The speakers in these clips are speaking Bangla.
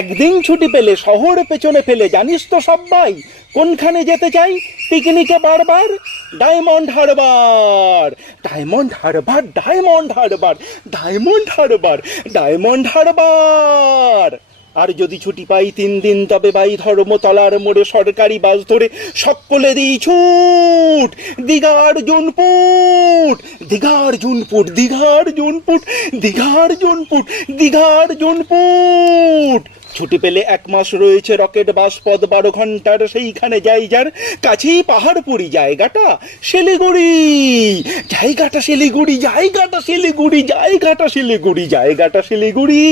একদিন ছুটি পেলে শহর পেছনে ফেলে জানিস তো সবাই কোনখানে যেতে চাই পিকনিকে বারবার? ডায়মন্ড হারবার। ডায়মন্ড হারবার, ডায়মন্ড হারবার, ডায়মন্ড হারবার, ডায়মন্ড হারবার। আর যদি ছুটি পাই 3 দিন তবে বাই ধর্মতলার মোড়ে সরকারি বাস ধরে সকলে দিই ছুট দীঘার জুনপুট। দীঘার জুনপুট, দীঘার জুনপুট, দীঘার জুনপুট, দীঘার জুনপুট। ছুটি পেলে 1 মাস রয়েছে রকেট বাস পথ 12 ঘন্টার, সেইখানে যাই যার কাছেই পাহাড়পুরি। জায়গাটা শিলিগুড়ি, জায়গাটা শিলিগুড়ি, জায়গাটা শিলিগুড়ি, জায়গাটা শিলিগুড়ি, জায়গাটা শিলিগুড়ি।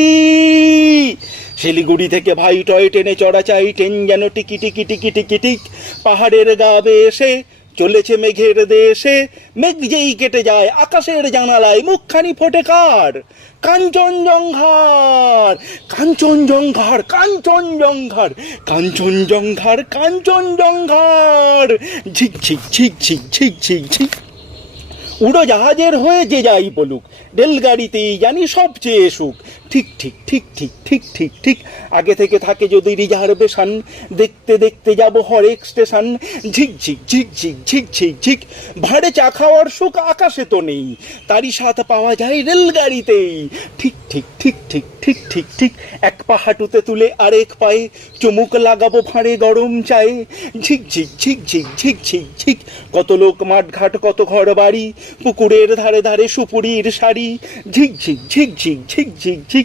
শিলিগুড়ি থেকে ভাই টয় ট্রেনে চড়া চাই, ট্রেন যেন টিকি টিকি টিকি টিকি টিক পাহাড়ের গা বেয়ে চলেছে মেঘের দেশে। মেঘ যেই কেটে যায় আকাশের জানালায় মুখখানি ফোটে কার? কাঞ্চনজঙ্ঘার, কাঞ্চনজঙ্ঘার, কাঞ্চনজঙ্ঘার, কাঞ্চনজঙ্ঘার, কাঞ্চনজঙ্ঘার। ঝিক ঝিক ঝিক ঝিক ঝিক ঝিক ঝিক। উড়োজাহাজের হয়ে যে যাই বলুক, রেলগাড়িতেই জানি সবচেয়ে সুখ। ঠিক ঠিক ঠিক ঠিক ঠিক ঠিক ঠিক। আগে থেকে থাকে যদি রিজার্ভেশন, দেখতে দেখতে যাব হরেক স্টেশন। ঝিক ঝিক ঝিক ঝিক ঝিক ঝিক ঝিক। ভাড়ে চা খাওয়ার সুখ আকাশে তো নেই, তারই স্বাদ পাওয়া যায় রেলগাড়িতেই। ঠিক ঠিক ঠিক ঠিক ঠিক ঠিক ঠিক। এক পা হাঁটুতে তুলে আরেক পায়ে চুমুক লাগাবো ভাঁড়ে গরম চায়ে। ঝিক ঝিক ঝিক ঝিক ঝিক ঝিক ঝিক। কত লোক মাঠঘাট, কত ঘর বাড়ি, পুকুরের ধারে ধারে সুপুরির শাড়ি। ঝিক ঝিক ঝিক ঝিক ঝিক ঝিক ঝিক।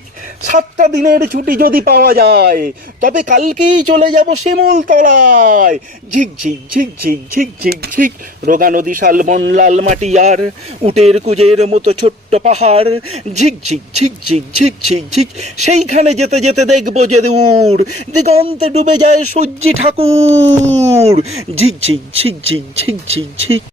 7টা দিনের ছুটি যদি পাওয়া যায় তবে কালকেই চলে যাব শিমুলতলায়। ঝিক ঝিক ঝিক ঝিক ঝিক ঝিক ঝিক। রোগা নদী, শালবন, লাল মাটি আর উটের কুজের মতো ছোট্ট পাহাড়। ঝিক ঝিক ঝিক ঝিক ঝিক ঝিক ঝিক। সেইখানে যেতে যেতে দেখবো যে দূর দিগন্তে ডুবে যায় সূর্যি ঠাকুর। ঝিক ঝিক ঝিক ঝিক ঝিক ঝিক ঝিক।